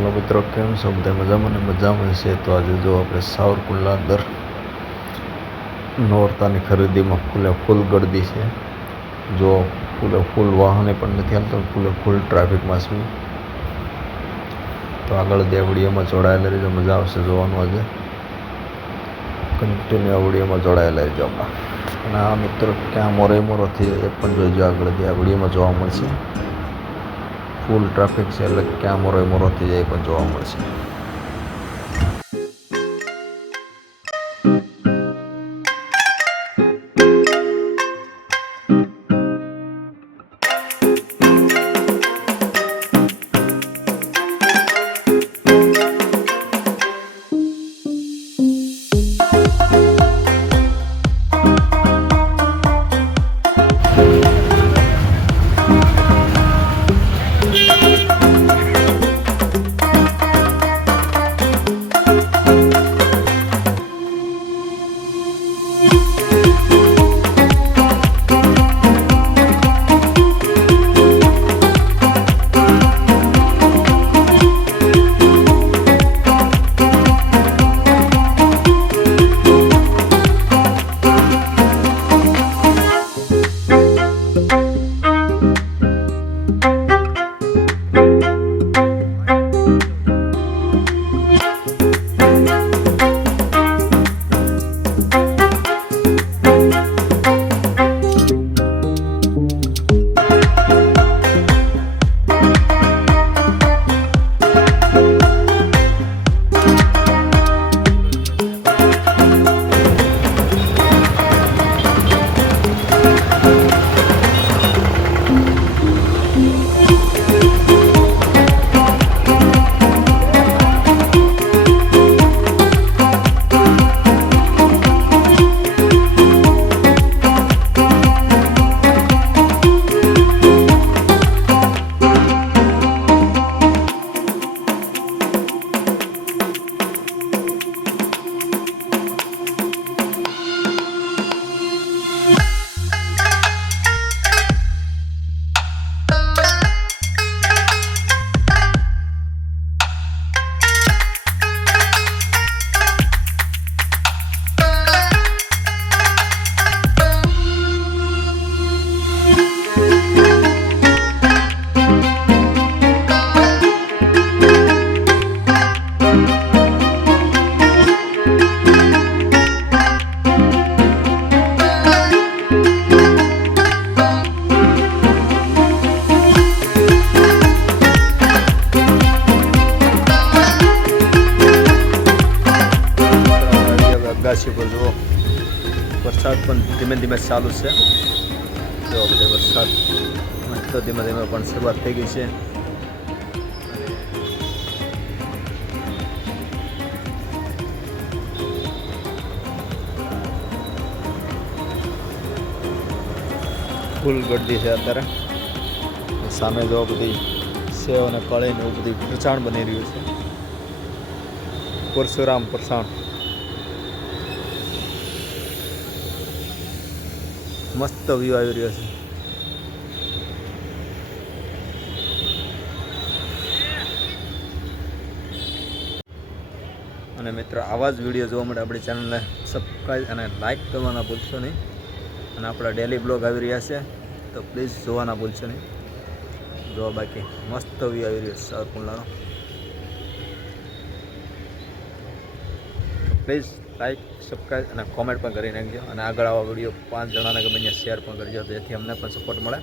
Hello मित्रों, केम छो बधा मजामां ने मजामां छे। तो आज जो આપણે સાવરકુંડલા અંદર નોરતાની ખરીદીમાં ફૂલે ફૂલ ગળદી છે। જો ફૂલે ફૂલ વાહને પણ નથી હાલતા, ફૂલે ફૂલ ટ્રાફિકમાં છે। તો આગળ દે વિડીયોમાં જોડાયેલા રહેજો, મજા આવશે જોવાનું। આજે કન્ટિન્યુ આ વિડીયોમાં જોડાયેલા રહેજો આપણા। અને આ મિત્રો ક્યાં મોરેથી એ પણ જોઈજો, આગળ દે આ વિડીયોમાં જોવા મળશે। ફૂલ ટ્રાફિક છે એટલે ક્યાં મોરેથી જાય પણ જોવા મળશે। पर जो वरसाद धीमे धीमे चालू है। जो बधे वरसाद मस्त धीमे धीमे पण शुरुआत थई गई है। फूल गर्दी है अत्यारे। सामे जो बधी सेव ने कळी ने बधी फरसाण बनी रह्युं छे। परशुराम फरसाण मस्त व्यू આવી રહ્યો છે। અને મિત્રો આવા જ વિડીયો જોવા માટે આપણી ચેનલને સબસ્ક્રાઇબ અને લાઈક કરવાના ભૂલશો નહીં। અને આપણા ડેલી બ્લોગ આવી રહ્યા છે તો પ્લીઝ જોવાના ભૂલશો નહીં। જો બાકી મસ્ત વ્યૂ આવી રહ્યો છે સાવરકુંડલાનો। પ્લીઝ લાઈક સબસ્ક્રાઈબ અને કોમેન્ટ પણ કરી નાખજો। અને આગળ આવા વિડીયો 5 જણાને ગમે ત્યાં શેર પણ કરજો, જેથી અમને પણ સપોર્ટ મળે।